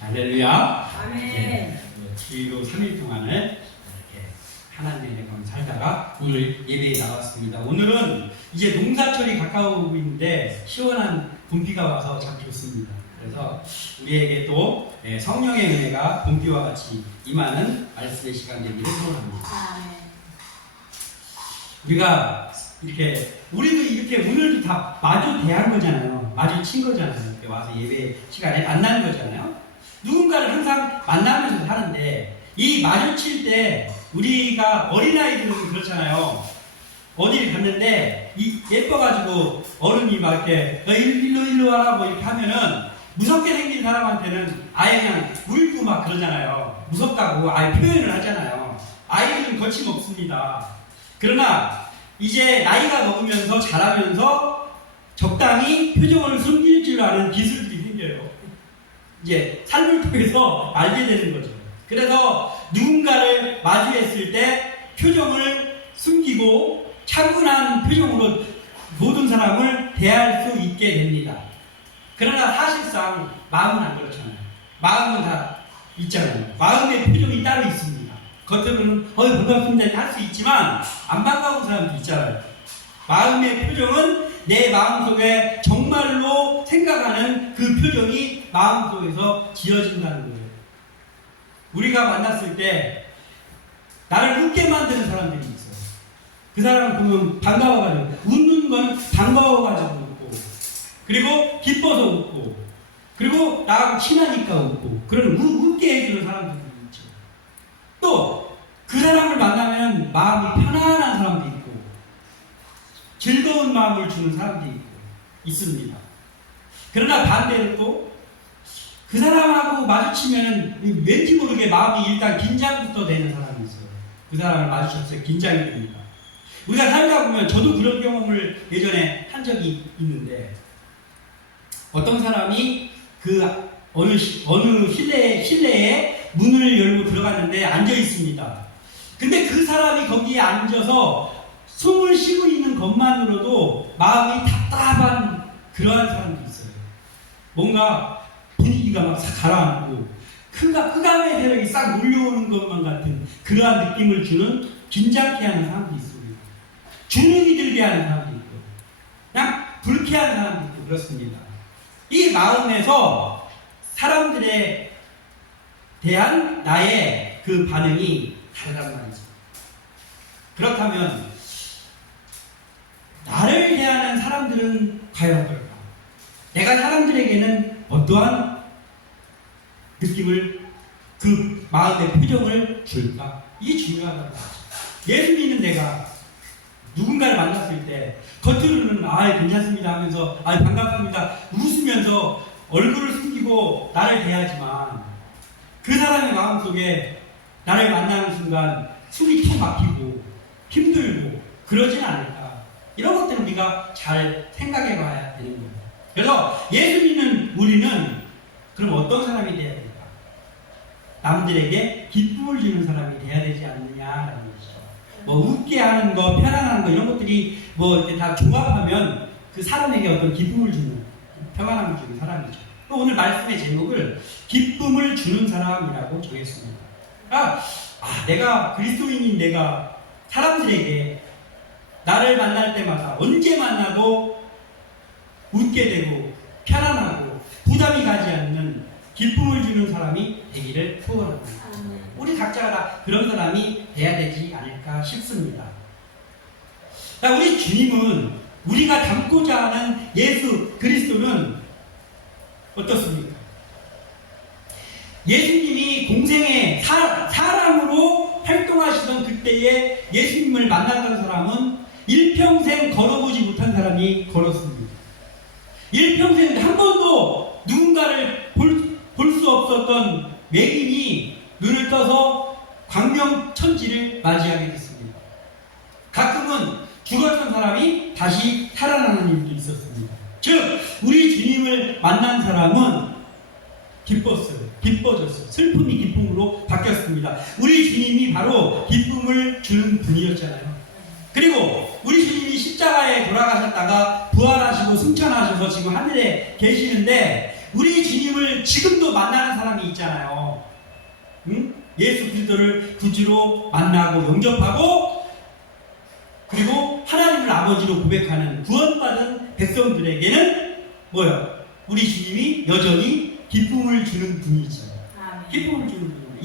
할렐루야. 아멘. 네, 주일로 3일 동안을 이렇게 하나님의 가운데 살다가 오늘 예배에 나왔습니다. 오늘은 이제 농사철이 가까우고 있는데 시원한 봄비가 와서 참 좋습니다. 그래서 우리에게 또 성령의 은혜가 봄비와 같이 임하는 말씀의 시간 되기를 소원합니다. 우리가 우리도 이렇게 오늘도 다 마주 대한 거잖아요. 마주친 거잖아요. 이렇게 와서 예배 시간에 만난 거잖아요. 누군가를 항상 만나면서 사는데 이 마주칠 때 우리가 어린아이들은 그렇잖아요. 어디를 갔는데 예뻐가지고 어른이 막 이렇게 일로 와라 뭐 이렇게 하면은 무섭게 생긴 사람한테는 아예 그냥 울고 막 그러잖아요. 무섭다고 아예 표현을 하잖아요. 아이들은 거침없습니다. 그러나 이제 나이가 먹으면서 자라면서 적당히 표정을 숨길 줄 아는 기술들이 생겨요. 이제 삶을 통해서 알게 되는 거죠. 그래서 누군가를 마주했을 때 표정을 숨기고 차분한 표정으로 모든 사람을 대할 수 있게 됩니다. 그러나 사실상 마음은 안 그렇잖아요. 마음은 다 있잖아요. 마음의 표정이 따로 있습니다. 겉으로는 반갑습니다 할 수 있지만 안 반가운 사람도 있잖아요. 마음의 표정은 내 마음속에 정말로 생각하는 그 표정이 마음속에서 지어진다는 거예요. 우리가 만났을 때 나를 웃게 만드는 사람들이 있어요. 그 사람 보면 반가워가지고 웃는 건 반가워가지고 웃고 그리고 기뻐서 웃고 그리고 나하고 친하니까 웃고 그런 웃게 해주는 사람들이 있죠. 또 그 사람을 만나면 마음이 편안한 사람도 있고 즐거운 마음을 주는 사람도 있습니다. 그러나 반대로 또 그 사람하고 마주치면 왠지 모르게 마음이 일단 긴장부터 되는 사람이 있어요. 그 사람을 마주쳤을 때 긴장이 됩니다. 우리가 살다 보면 저도 그런 경험을 예전에 한 적이 있는데 어떤 사람이 그 어느 실내에 문을 열고 들어갔는데 앉아 있습니다. 근데 그 사람이 거기에 앉아서 숨을 쉬고 있는 것만으로도 마음이 답답한 그러한 사람도 있어요. 뭔가 분위기가 막 싹 가라앉고 흑암의 세력이 싹 몰려오는 것만 같은 그러한 느낌을 주는 긴장케 하는 사람도 있습니다. 주눅이 들게 하는 사람도 있고 그냥 불쾌한 사람도 있고 그렇습니다. 이 마음에서 사람들에 대한 나의 그 반응이 다르단 말이죠. 그렇다면 나를 대하는 사람들은 과연 어떨까? 내가 사람들에게는 어떠한 느낌을 그 마음의 표정을 줄까? 이게 중요하다고 하죠. 예수 믿는 내가 누군가를 만났을 때 겉으로는 괜찮습니다 하면서 반갑습니다 웃으면서 얼굴을 숨기고 나를 대하지만 그 사람의 마음속에 나를 만나는 순간 숨이 턱 막히고 힘들고 그러진 않을까. 이런 것들을 우리가 잘 생각해 봐야 되는 거예요. 그래서 예수 믿는 우리는 그럼 어떤 사람이 돼야 될까? 남들에게 기쁨을 주는 사람이 돼야 되지 않느냐라는 것이죠. 웃게 하는 거, 편안한 거 이런 것들이 이렇게 다 조합하면 그 사람에게 어떤 기쁨을 주는, 평안함을 주는 사람이죠. 또 오늘 말씀의 제목을 기쁨을 주는 사람이라고 정했습니다. 내가 그리스도인인 내가 사람들에게 나를 만날 때마다 언제 만나도 웃게 되고 편안하고 부담이 가지 않는 기쁨을 주는 사람이 되기를 소원합니다. 우리 각자가 다 그런 사람이 돼야 되지 않을까 싶습니다. 우리 주님은 우리가 닮고자 하는 예수 그리스도는 어떻습니까? 예수님이 공생에 사람으로 활동하시던 그때에 예수님을 만났던 사람은 일평생 걸어보지 못한 사람이 걸었습니다. 일평생 한 번도 누군가를 볼 수 없었던 외인이 눈을 떠서 광명천지를 맞이하게 됐습니다. 가끔은 죽었던 사람이 다시 살아나는 일도 있었습니다. 즉 우리 주님을 만난 사람은 기뻐졌어요. 슬픔이 기쁨으로 바뀌었습니다. 우리 주님이 바로 기쁨을 주는 분이었잖아요. 그리고 우리 주님이 십자가에 돌아가셨다가 부활하시고 승천하셔서 지금 하늘에 계시는데 우리 주님을 지금도 만나는 사람이 있잖아요. 응? 예수 그리스도를 구주로 만나고 영접하고 그리고 하나님을 아버지로 고백하는 구원받은 백성들에게는 뭐요? 우리 주님이 여전히 기쁨을 주는 분이죠. 기쁨을 주는 분.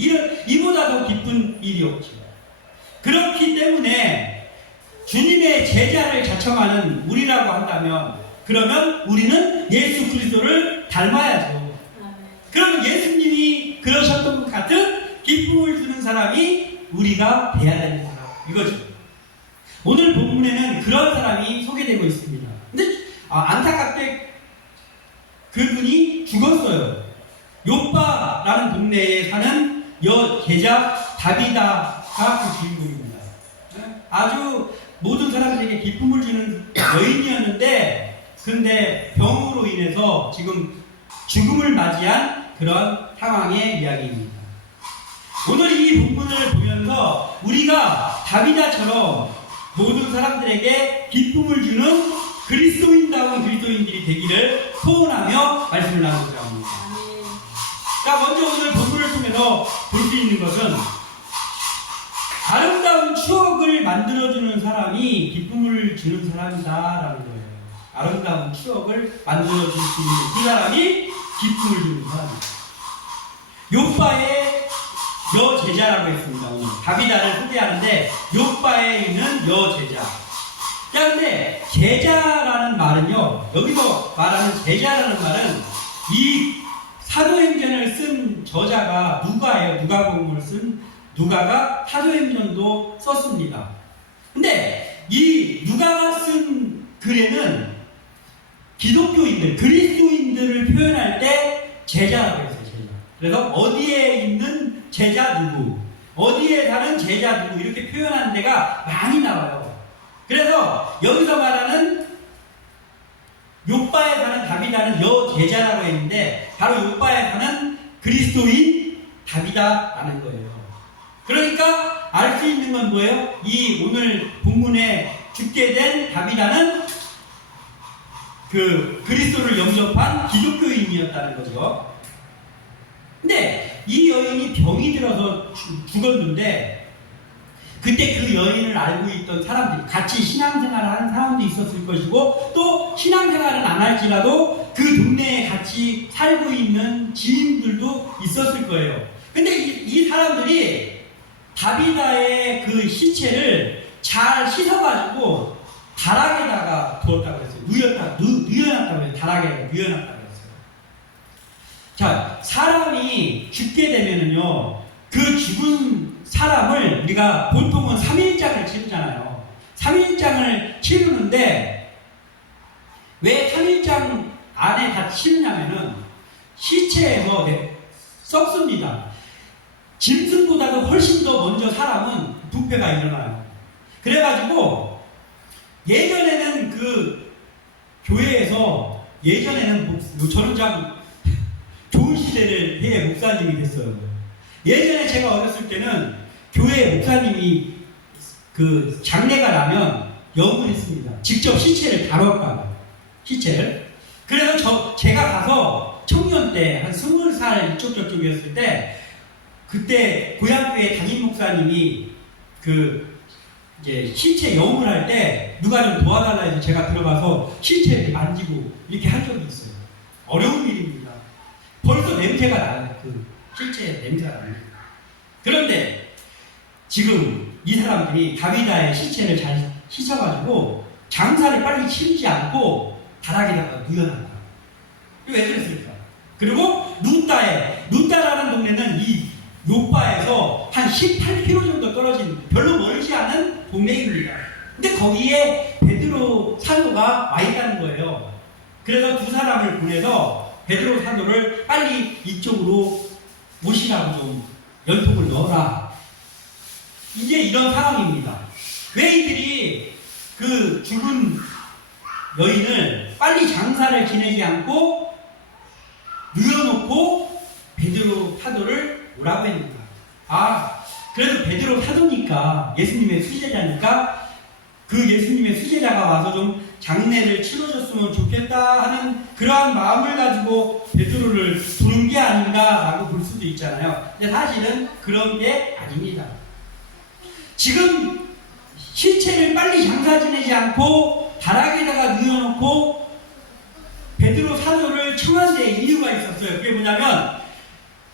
이보다 더 기쁜 일이 없죠. 그렇기 때문에 주님의 제자를 자청하는 우리라고 한다면 그러면 우리는 예수 그리스도를 닮아야죠. 그러면 예수님이 그러셨던 것 같은 기쁨을 주는 사람이 우리가 돼야 되는 사람. 이거죠. 오늘 본문에는 그런 사람이 소개되고 있습니다. 근데 안타깝게 그분이 죽었어요. 요빠라는 동네에 사는 여제자 다비다가 그 주인공입니다. 아주 모든 사람들에게 기쁨을 주는 여인이었는데 근데 병으로 인해서 지금 죽음을 맞이한 그런 상황의 이야기입니다. 오늘 이 본문을 보면서 우리가 다비다처럼 모든 사람들에게 기쁨을 주는 그리스도인다운 그리스도인들이 되기를 소원하며 말씀을 나누고자 합니다. 자, 먼저 오늘 본문을 통해서 볼 수 있는 것은 아름다운 추억을 만들어주는 사람이 기쁨을 주는 사람이다라는 거예요. 아름다운 추억을 만들어줄 수 있는 그 사람이 기쁨을 주는 사람입니다. 요빠의 여제자라고 했습니다. 오늘 다비다를 소개하는데 요빠에 있는 여제자. 자, 근데 제자라는 말은요, 여기서 말하는 제자라는 말은 이 사도행전을 쓴 저자가 누가예요. 누가복음을 쓴 누가가 사도행전도 썼습니다. 근데 이 누가가 쓴 글에는 기독교인들, 그리스도인들을 표현할 때 제자라고 했어요. 제자. 그래서 어디에 있는 제자 누구, 어디에 사는 제자 누구 이렇게 표현하는 데가 많이 나와요. 그래서 여기서 말하는 요빠에 사는 다비다는 여제자라고 했는데 바로 요빠에 사는 그리스도인 다비다라는 거예요. 그러니까 알 수 있는 건 뭐예요? 이 오늘 본문에 죽게 된 다비다는 그 그리스도를 영접한 기독교인이었다는 거죠. 근데 이 여인이 병이 들어서 죽었는데 그때 그 여인을 알고 있던 사람들이 같이 신앙생활을 하는 사람도 있었을 것이고 또 신앙생활은 안 할지라도 그 동네에 같이 살고 있는 지인들도 있었을 거예요. 근데 이 사람들이 다비다의 그 시체를 잘 씻어가지고 다락에다가 두었다고 했어요. 누여놨다고 해요. 다락에다가 누여놨다고 했어요. 자, 사람이 죽게 되면은요, 그 죽은 사람을 우리가 보통은 3일장을 치르잖아요. 3일장을 치르는데 왜 3일장 안에 다 치르냐면은 시체에서 썩습니다. 짐승보다도 훨씬 더 먼저 사람은 부패가 일어나요. 그래가지고 예전에는 그 교회에서 예전에는 저는 참 좋은 시대를 해 목사님이 됐어요. 예전에 제가 어렸을 때는 교회 목사님이 그 장례가 나면 영을 했습니다. 직접 시체를 다뤘다가 시체를. 그래서 제가 가서 청년 때 한 20살 이쪽 저쪽이었을 때 그때 고향교회 담임 목사님이 그 이제 시체 영을 할 때 누가 좀 도와달라 해서 제가 들어가서 시체를 만지고 이렇게 한 적이 있어요. 어려운 일입니다. 벌써 냄새가 나요. 그 실제 냄새가 나요. 그런데 지금 이 사람들이 다비다의 시체를 잘 씻어가지고 장사를 빨리 치르지 않고 다락에다가 누여놨다. 왜 그랬을까? 그리고 누따라는 동네는 이 요빠에서 한 18km 정도 떨어진 별로 멀지 않은 동네입니다. 근데 거기에 베드로 사도가 와 있다는 거예요. 그래서 두 사람을 보내서 베드로 사도를 빨리 이쪽으로 모시라고 좀 연통을 넣어라. 이제 이런 상황입니다. 왜 이들이 그 죽은 여인을 빨리 장사를 지내지 않고 누워놓고 베드로 사도를 오라고 했는가? 그래도 베드로 사도니까 예수님의 수제자니까 그 예수님의 수제자가 와서 좀 장례를 치러줬으면 좋겠다 하는 그러한 마음을 가지고 베드로를 부른 게 아닌가라고 볼 수도 있잖아요. 근데 사실은 그런 게 아닙니다. 지금 시체를 빨리 장사 지내지 않고 다락에다가 누워놓고 베드로 사도를 청한 데 이유가 있었어요. 그게 뭐냐면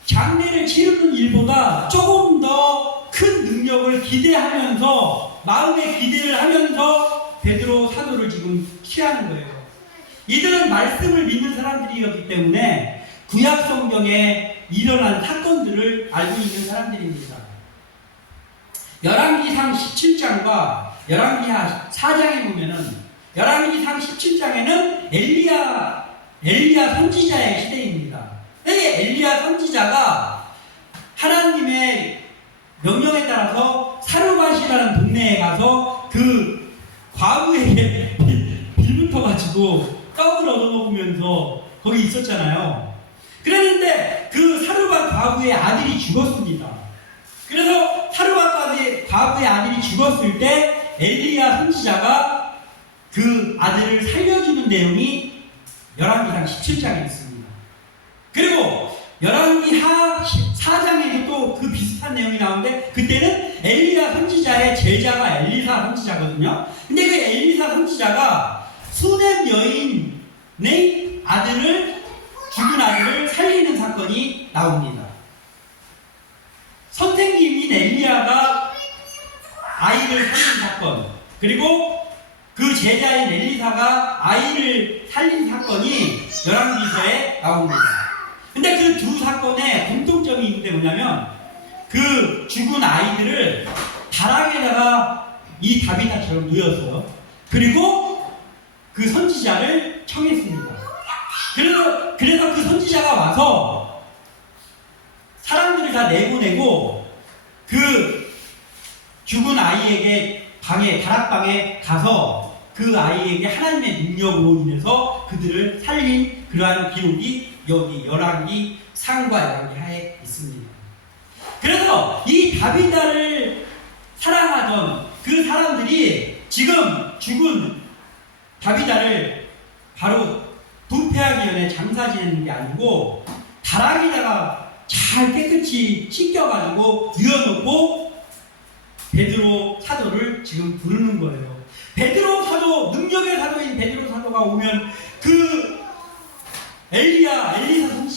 장례를 치르는 일보다 조금 더 큰 능력을 기대하면서 마음의 기대를 하면서 베드로 사도를 지금 취하는 거예요. 이들은 말씀을 믿는 사람들이었기 때문에 구약 성경에 일어난 사건들을 알고 있는 사람들입니다. 열왕기상 17장과 열왕기하 4장에 보면은 열왕기상 17장에는 엘리야 선지자의 시대입니다. 이 엘리야 선지자가 하나님의 명령에 따라서 사르밧이라는 동네에 가서 그 과부에게 빌붙어 가지고 떡을 얻어먹으면서 거기 있었잖아요. 그랬는데 그 사르밧 과부의 아들이 죽었습니다. 그래서 사르밧 과부의 아들이 죽었을 때 엘리야 선지자가 그 아들을 살려주는 내용이 열왕기상 17장에 있습니다. 그리고 열왕기하 4장에도 또 그 비슷한 내용이 나오는데 그때는 엘리야 선지자의 제자가 엘리사 선지자거든요. 근데 그 엘리사 선지자가 수냄 여인의 죽은 아들을 살리는 사건이 나옵니다. 선생님인 엘리야가 아이를 살린 사건, 그리고 그 제자인 엘리사가 아이를 살린 사건이 열왕기서에 나옵니다. 근데 그 두 사건에 공통점이 있는데 뭐냐면 그 죽은 아이들을 다락에다가 이 다비다처럼 누웠어요. 그리고 그 선지자를 청했습니다. 그래서 그 선지자가 와서 사람들을 다 내보내고 그 죽은 아이에게 다락방에 가서 그 아이에게 하나님의 능력으로 인해서 그들을 살린 그러한 기록이 여기 열왕기 상과 열왕기 하에 있습니다. 그래서 이 다비다를 사랑하던 그 사람들이 지금 죽은 다비다를 바로 부패하기 전에 장사 지내는 게 아니고 다락에다가 잘 깨끗이 씻겨가지고 뉘어놓고 베드로 사도를 지금 부르는 거예요. 베드로 사도, 능력의 사도인 베드로 사도가 오면 그 엘리사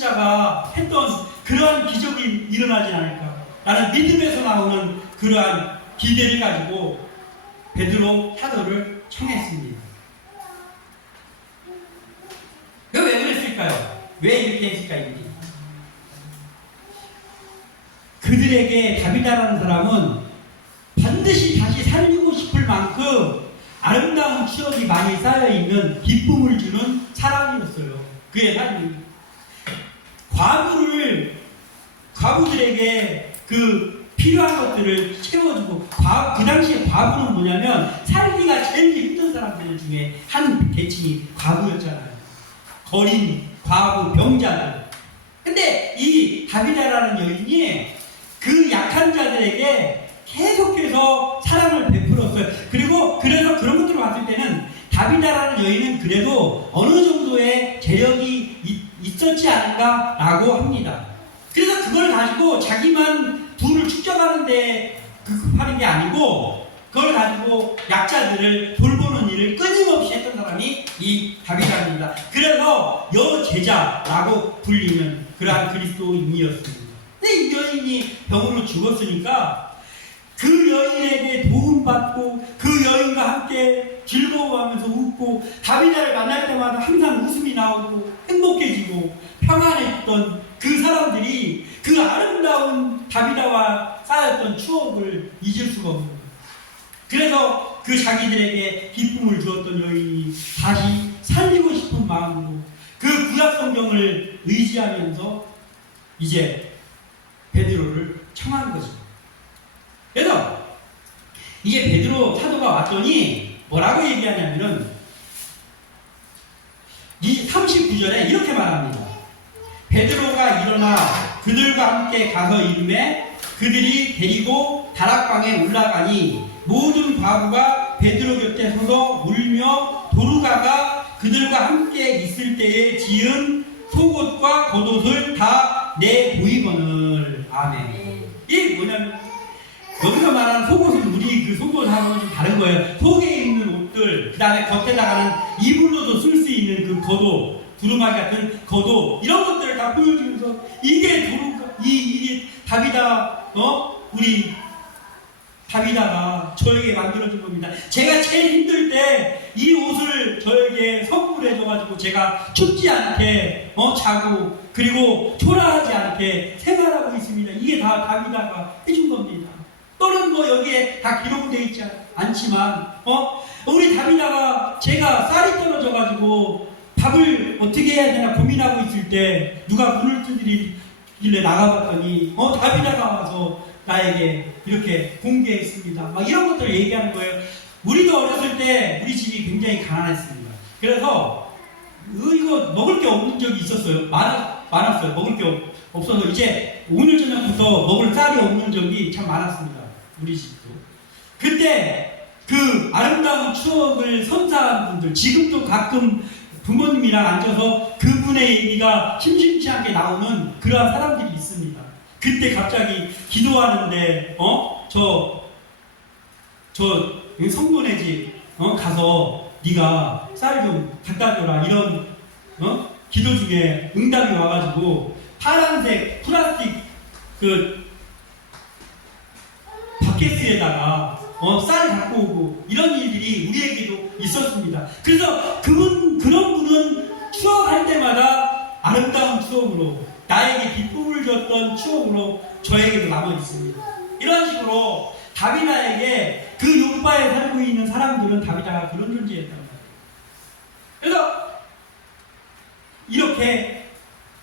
선지자가 했던 그러한 기적이 일어나지 않을까 라는 믿음에서 나오는 그러한 기대를 가지고 베드로 사도를 청했습니다. 왜 그랬을까요? 왜 이렇게 했을까요? 그들에게 다비다라는 사람은 반드시 다시 살리고 싶을 만큼 아름다운 추억이 많이 쌓여있는 기쁨을 주는 사람이었어요. 그의 삶이. 과부들에게 그 필요한 것들을 채워주고, 그 당시에 과부는 뭐냐면 살기가 제일 힘든 사람들 중에 한 계층이 과부였잖아요. 거린, 과부, 병자들. 근데 이 다비다라는 여인이 그 약한 자들에게 계속해서 사랑을 베풀었어요. 그리고 그래서 그런 것들을 봤을 때는 다비다라는 여인은 그래도 어느 정도의 재력이 있었지 않을까라고 합니다. 그래서 그걸 가지고 자기만 부를 축적하는데 급급하는 게 아니고 그걸 가지고 약자들을 돌보는 일을 끊임없이 했던 사람이 이 다비다입니다. 그래서 여제자라고 불리는 그러한 그리스도인이었습니다. 근데 이 여인이 병으로 죽었으니까 그 여인에게 도움받고 그 여인과 함께 즐거워하면서 웃고 다비다를 만날 때마다 항상 웃음이 나오고 행복해지고 평안했던 그 사람들이 그 아름다운 다비다와 쌓였던 추억을 잊을 수가 없는 거예요. 그래서 그 자기들에게 기쁨을 주었던 여인이 다시 살리고 싶은 마음으로 그 구약 성경을 의지하면서 이제 베드로를 청한 거죠. 그래서 이제 베드로 사도가 왔더니 뭐라고 얘기하냐면은 이 39절에 이렇게 말합니다. 베드로가 일어나 그들과 함께 가서 이름에 그들이 데리고 다락방에 올라가니 모든 과부가 베드로 곁에 서서 울며 도르가가 그들과 함께 있을 때에 지은 속옷과 겉옷을 다 내보이거늘. 아멘. 이게 뭐냐면 여기서 말하는 속옷은 우리 그 속옷하고는 좀 다른 거예요. 속에 입는 옷들, 그 다음에 겉에다가는 이불로도 쓸 수 있는 그 겉옷, 두루마기 같은 겉옷, 이런 것들을 다 보여주면서 이게 이게 다비다, 우리 다비다가 저에게 만들어준 겁니다. 제가 제일 힘들 때 이 옷을 저에게 선물해줘가지고 제가 춥지 않게 자고 그리고 초라하지 않게 생활하고 있습니다. 이게 다 다비다가 해준 겁니다. 또는 뭐 여기에 다 기록되어 있지 않지만 우리 다비다가 제가 쌀이 떨어져가지고 밥을 어떻게 해야 되나 고민하고 있을 때 누가 문을 두드리길래 나가봤더니 다비다가 와서 나에게 이렇게 공개했습니다. 막 이런 것들을 얘기하는 거예요. 우리도 어렸을 때 우리 집이 굉장히 가난했습니다. 그래서 이거 먹을 게 없는 적이 있었어요. 많았어요. 먹을 게 없어서 이제 오늘 저녁부터 먹을 쌀이 없는 적이 참 많았습니다. 우리 집도. 그때 그 아름다운 추억을 선사한 분들, 지금도 가끔 부모님이랑 앉아서 그분의 얘기가 심심치 않게 나오는 그러한 사람들이 있습니다. 그때 갑자기 기도하는데 저 성도네 집 가서 네가 쌀 좀 갖다 줘라 이런 기도 중에 응답이 와가지고 파란색 플라스틱 그 바켓에다가 쌀 갖고 오고 이런 일들이 우리에게도 있었습니다. 그래서 그런 분은 추억할 때마다 아름다운 추억으로 나에게 기쁨을 줬던 추억으로 저에게도 남아 있습니다. 이런 식으로 다비다에게 그 요바에 살고 있는 사람들은 다비다가 그런 존재였단 말이에요. 그래서 이렇게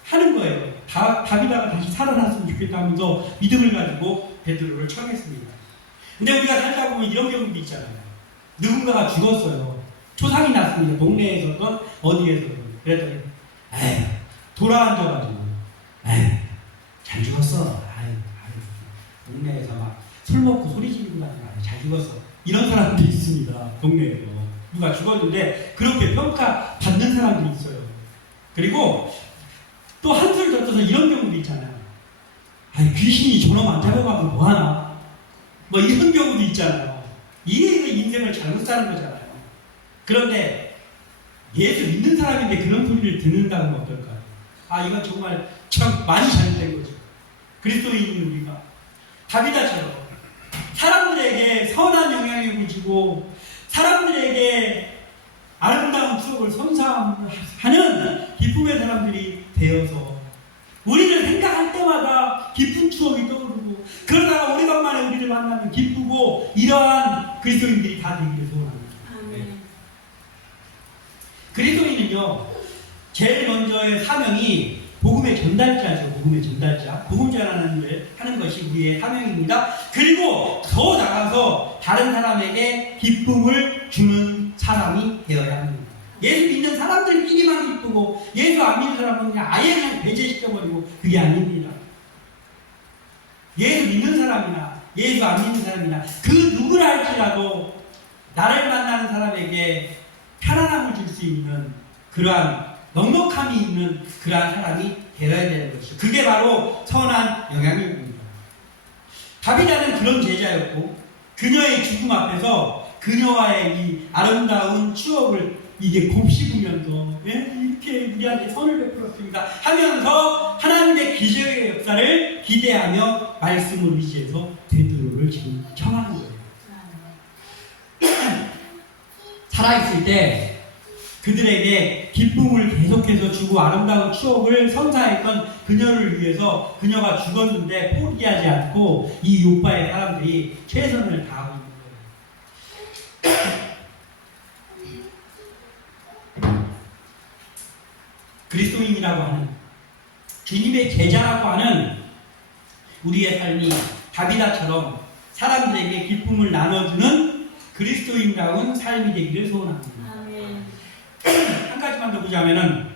하는 거예요. 다비다가 다시 살아났으면 좋겠다면서 믿음을 가지고 베드로를 청했습니다. 근데 우리가 살다 보면 이런 경우도 있잖아요. 누군가가 죽었어요. 초상이 났습니다. 동네에서든 어디에서든. 그랬더니 에휴 돌아앉아가지고 에휴 잘 죽었어. 아유 동네에서 막 술 먹고 소리 지르고 다니는 잘 죽었어. 이런 사람들이 있습니다. 동네에서. 누가 죽었는데 그렇게 평가받는 사람들이 있어요. 그리고 또 한술 더 떠서 이런 경우도 있잖아요. 아니 귀신이 저놈 안 잡아가면 뭐하나. 뭐 이런 경우도 있잖아요. 이게 인생을 잘못 사는 거잖아요. 그런데 예수 믿는 사람인데 그런 소리를 듣는다면 어떨까요? 아 이건 정말 참 많이 잘못된 거죠. 그리스도인인 우리가 다비다처럼 사람들에게 선한 영향력을 주고 사람들에게 아름다운 추억을 선사하는 기쁨의 사람들이 되어서 우리를 생각할 때마다 기쁜 추억이 떠오르고 그러다가 오래간만에 우리를 만나면 기쁘고 이러한 그리스도인들이 다 되기를 소원합니다. 네. 그리스도인은요 제일 먼저의 사명이 복음의 전달자죠. 복음의 전달자. 복음 전하는 하는 것이 우리의 사명입니다. 그리고 더 나가서 다른 사람에게 기쁨을 주는 사람이 되어야 합니다. 예수 믿는 사람들끼리만 기쁘고 예수 안 믿는 사람은 그냥 아예 그냥 배제시켜버리고 그게 아닙니다. 예수 믿는 사람이나 예수 안 믿는 사람이나 그 누구라 할지라도 나를 만나는 사람에게 편안함을 줄 수 있는 그러한 넉넉함이 있는 그러한 사람이 되어야 되는 것이죠. 그게 바로 선한 영향력입니다. 다비다는 그런 제자였고 그녀의 죽음 앞에서 그녀와의 이 아름다운 추억을 이게 곱씹으면서 이렇게 우리한테 선을 베풀었습니다 하면서 하나님의 기적의 역사를 기대하며 말씀을 의지해서 베드로를 지금 청하는 거예요. 살아있을 때 그들에게 기쁨을 계속해서 주고 아름다운 추억을 선사했던 그녀를 위해서 그녀가 죽었는데 포기하지 않고 이 요바의 사람들이 최선을 다하고 있는 거예요. 그리스도인이라고 하는 주님의 제자라고 하는 우리의 삶이 다비다처럼 사람들에게 기쁨을 나눠주는 그리스도인다운 삶이 되기를 소원합니다. 한 가지만 더 보자면은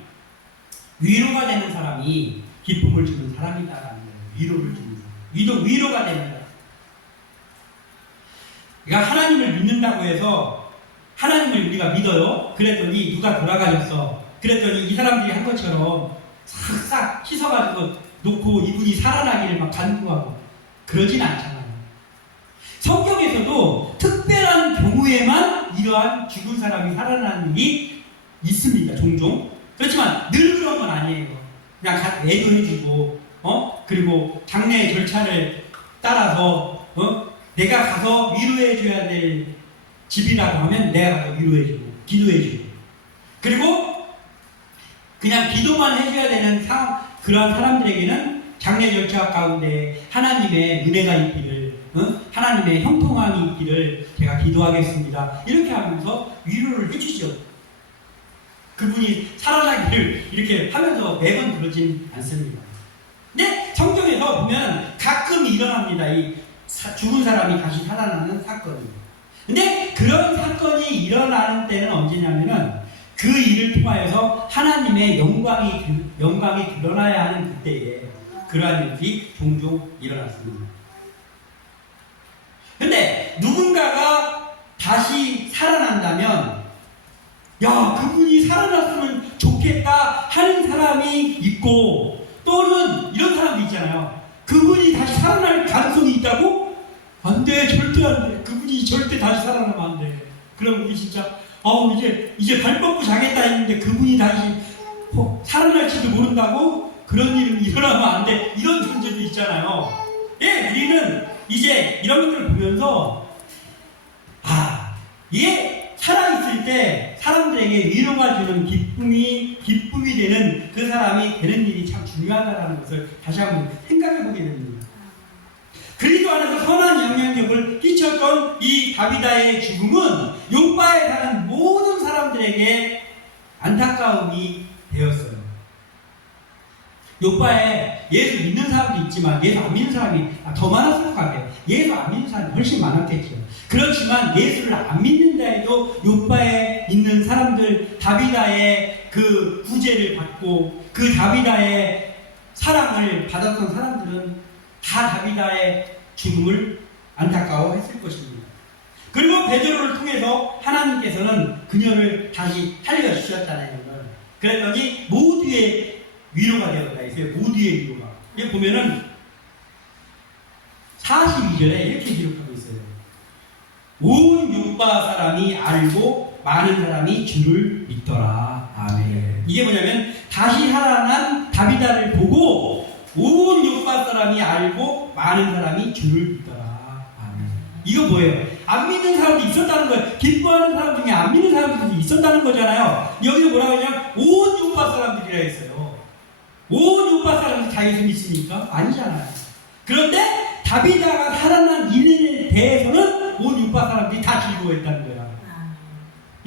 위로가 되는 사람이 기쁨을 주는 사람이다라는 거예요. 위로를 주는 사람. 위로가 되는 사람. 그러니까 하나님을 믿는다고 해서 하나님을 우리가 믿어요. 그랬더니 누가 돌아가셨어. 그랬더니 이 사람들이 한 것처럼 싹싹 씻어가지고 놓고 이분이 살아나기를 막 간구하고 그러진 않잖아요. 성경에서도 특별한 경우에만 이러한 죽은 사람이 살아나는 일이 있습니다. 종종. 그렇지만 늘 그런 건 아니에요. 그냥 애도해주고 그리고 장례 절차를 따라서 내가 가서 위로해줘야 될 집이라고 하면 내가 가서 위로해주고 기도해주고 그리고 그냥 기도만 해줘야 되는 그러한 사람들에게는 장례 절차 가운데 하나님의 은혜가 있기를 하나님의 형통함이 있기를 제가 기도하겠습니다. 이렇게 하면서 위로를 해주죠. 그분이 살아나기를 이렇게 하면서 매번 그러진 않습니다. 근데 성경에서 보면 가끔 일어납니다. 이 죽은 사람이 다시 살아나는 사건이. 근데 그런 사건이 일어나는 때는 언제냐면은 그 일을 통하여서 하나님의 영광이 드러나야 하는 그때에 그러한 일이 종종 일어났습니다. 근데 누군가가 다시 살아난다면 야, 그분이 살아났으면 좋겠다 하는 사람이 있고 또는 이런 사람도 있잖아요. 그분이 다시 살아날 가능성이 있다고? 안 돼, 절대 안 돼. 그분이 절대 다시 살아나면 안 돼. 그럼 우리 진짜 이제 발 뻗고 자겠다 했는데 그분이 다시 살아날지도 모른다고? 그런 일은 일어나면 안 돼. 이런 존재도 있잖아요. 예, 우리는 이제 이런 것들을 보면서 이게 살아있을 때 사람들에게 위로가 주는 기쁨이 되는 그 사람이 되는 일이 참 중요하다는 것을 다시 한번 생각해 보게 됩니다. 그리스도 안에서 선한 영향력을 끼쳤던 이 다비다의 죽음은 욥바에 사는 모든 사람들에게 안타까움이 되었어요. 욥바에 예수 믿는 사람도 있지만 예수 안 믿는 사람이 더 많았을 것 같아요. 예수 안 믿는 사람이 훨씬 많았겠죠. 그렇지만 예수를 안 믿는다 해도 욥바에 있는 사람들, 다비다의 그 구제를 받고 그 다비다의 사랑을 받았던 사람들은 다 다비다의 죽음을 안타까워했을 것입니다. 그리고 베드로를 통해서 하나님께서는 그녀를 다시 살려주셨잖아요. 그랬더니 모두의 위로가 되었다 했어요. 모두의 위로가. 여기 보면은 42절에 이렇게 기록하고 있어요. 온 욥바 사람이 알고 많은 사람이 주를 믿더라. 아멘. 이게 뭐냐면 다시 살아난 다비다를 보고 온 욥바 사람이 알고 많은 사람이 주를 믿더라. 아멘. 이거 뭐예요? 안 믿는 사람도 있었다는 거예요. 기뻐하는 사람 중에 안 믿는 사람들이 있었다는 거잖아요. 여기서 뭐라고 하냐면 온 욥바 사람들이라 했어요. 온 욥바 사람들 다 예수 믿습니까? 아니잖아요. 그런데 다비다가 살아난 일에 대해서는 온 욥바 사람들이 다 즐거워했다는 거야.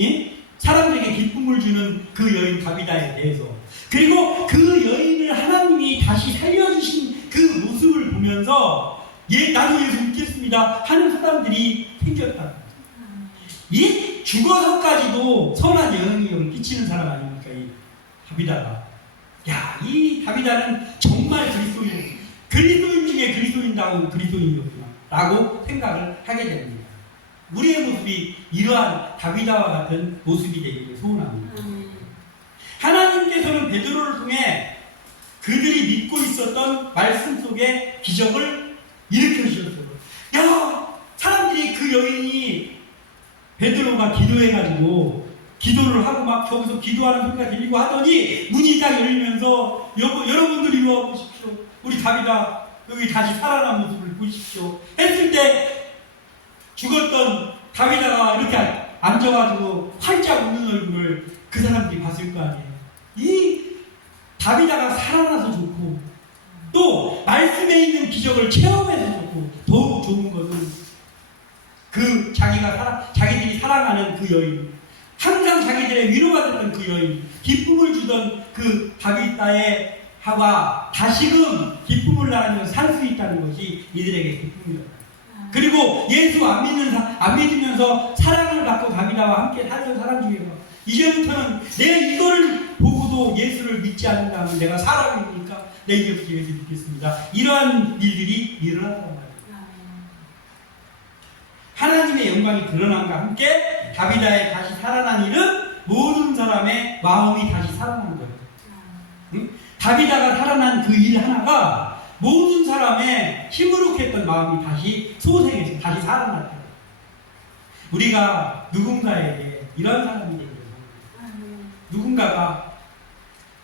예? 사람들에게 기쁨을 주는 그 여인 다비다에 대해서. 그리고 그 여인을 하나님이 다시 살려주신 그 모습을 보면서 나도 예수 믿겠습니다 하는 사람들이 생겼다. 이 죽어서까지도 선한 영향력을 끼치는 사람 아닙니까? 이 다비다가. 야, 이 다비다는 정말 그리스도인 중에 그리스도인다운 그리스도인이었구나 라고 생각을 하게 됩니다. 우리의 모습이 이러한 다비다와 같은 모습이 되기를 소원합니다. 하나님께서는 베드로를 통해 그들이 믿고 있었던 말씀 속에 기적을 일으켜 주셨어요. 야, 사람들이 그 여인이 베드로가 기도해가지고 기도를 하고 막 거기서 기도하는 소리가 들리고 하더니 문이 딱 열리면서 여러분들이 이리 와 보십시오. 우리 다비다 여기 다시 살아난 모습을 보십시오. 했을 때 죽었던 다비다가 이렇게 앉아가지고 활짝 웃는 얼굴을 그 사람들이 봤을 거 아니에요. 이 다비다가 살아나서 좋고 또 말씀에 있는 기적을 체험해서 좋고 더욱 좋은 것은 그 자기들이 사랑하는 그 여인, 항상 자기들의 위로가 됐던 그 여인, 기쁨을 주던 그 다비다의 하와 다시금 기쁨을 나누며 살 수 있다는 것이 이들에게 기쁨이었다. 그리고 예수 안 믿으면서 사랑을 받고 다비다와 함께 살던 사람 중에서 이제부터는 내가 이거를 보고도 예수를 믿지 않는다면 내가 사람입니까? 내 이제부터 예수 믿겠습니다. 이러한 일들이 일어났단 말이에요. 하나님의 영광이 드러남과 함께 다비다의 다시 살아난 일은 모든 사람의 마음이 다시 살아난 거예요. 응? 다비다가 살아난 그 일 하나가 모든 사람의 힘으로했던 마음이 다시 소생해서 다시 살아났다. 우리가 누군가에게 이런 사람이 되는 거예요. 누군가가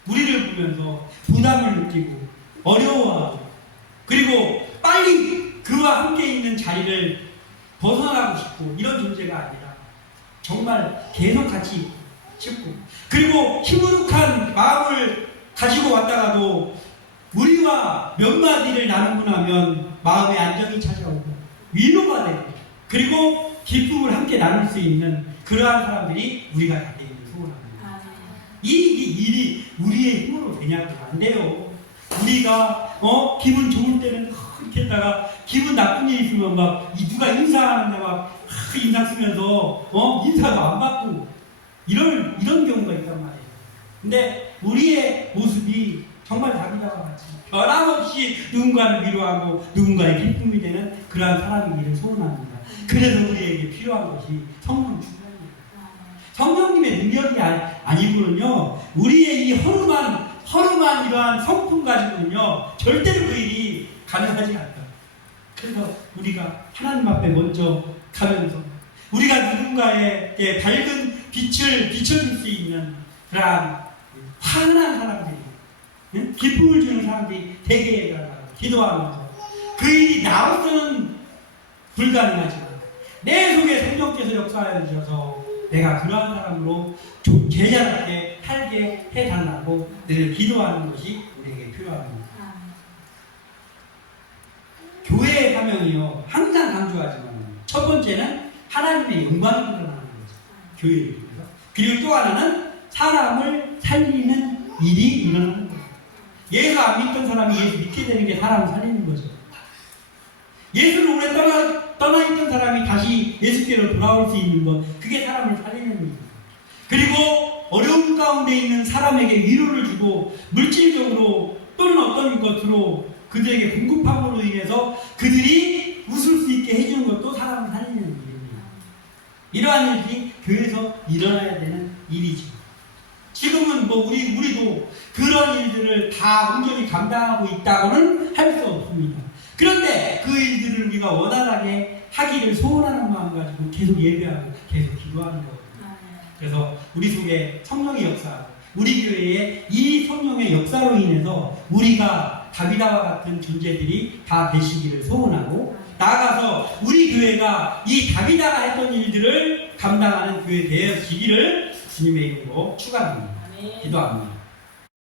우리를 보면서 부담을 느끼고 어려워하고 그리고 빨리 그와 함께 있는 자리를 벗어나고 싶고 이런 존재가 아니라 정말 계속 같이 있고 싶고 그리고 희무룩한 마음을 가지고 왔다가도 우리와 몇 마디를 나누고 나면 마음의 안정이 찾아오고 위로가 되고 그리고 기쁨을 함께 나눌 수 있는 그러한 사람들이 우리가 다 되기를 소원합니다. 이 일이 우리의 힘으로 되냐고 안 돼요. 우리가 기분 좋을 때는 이렇게 했다가 기분 나쁜 일 있으면 막 누가 인사하는데 막 인상 쓰면서 인사도 안 받고 이런 경우가 있단 말이에요. 근데 우리의 모습이 정말 다비다와 같이 변함없이 누군가를 위로하고 누군가의 기쁨이 되는 그러한 사람이기를 소원합니다. 그래서 우리에게 필요한 것이 성령 충만입니다. 성령님의 능력이 아니고는요 우리의 이 허름한 이러한 성품 가지고는요 절대로 그 일이 가능하지 않다. 그래서 우리가 하나님 앞에 먼저 가면서 우리가 누군가의 밝은 빛을 비춰줄 수 있는 그러한 환한 사람들이 기쁨을 주는 사람들이 되게 해달라고 기도하면서 그 일이 나로서는 불가능하지만 내 속에 성령께서 역사하여 주셔서 내가 그러한 사람으로 제자답게 살게 해달라고 늘 기도하는 것이 우리에게 필요합니다. 교회의 사명이요 항상 강조하지만 첫 번째는 하나님의 영광이 드러나는 거죠. 교회를 통해서. 그리고 또 하나는 사람을 살리는 일이 일어나는 거예요. 예수 안 믿던 사람이 예수 믿게 되는 게 사람을 살리는 거죠. 예수를 오래 떠나 있던 사람이 다시 예수께로 돌아올 수 있는 것, 그게 사람을 살리는 일입니다. 그리고 어려움 가운데 있는 사람에게 위로를 주고 물질적으로 또는 어떤 것으로 그들에게 공급함으로 인해서 그들이 웃을 수 있게 해주는 것도 사람을 살리는 일입니다. 이러한 일이 교회에서 일어나야 되는 일이죠. 지금은 우리도 그런 일들을 다 온전히 감당하고 있다고는 할 수 없습니다. 그런데 그 일들을 우리가 원활하게 하기를 소원하는 마음 가지고 계속 예배하고 계속 기도하는 거거든요. 그래서 우리 속에 성령의 역사, 우리 교회의 이 성령의 역사로 인해서 우리가 다비다와 같은 존재들이 다 되시기를 소원하고 나아가서 우리 교회가 이 다비다가 했던 일들을 감당하는 교회 되어지기를 주님의 이름으로 축원합니다. 기도합니다.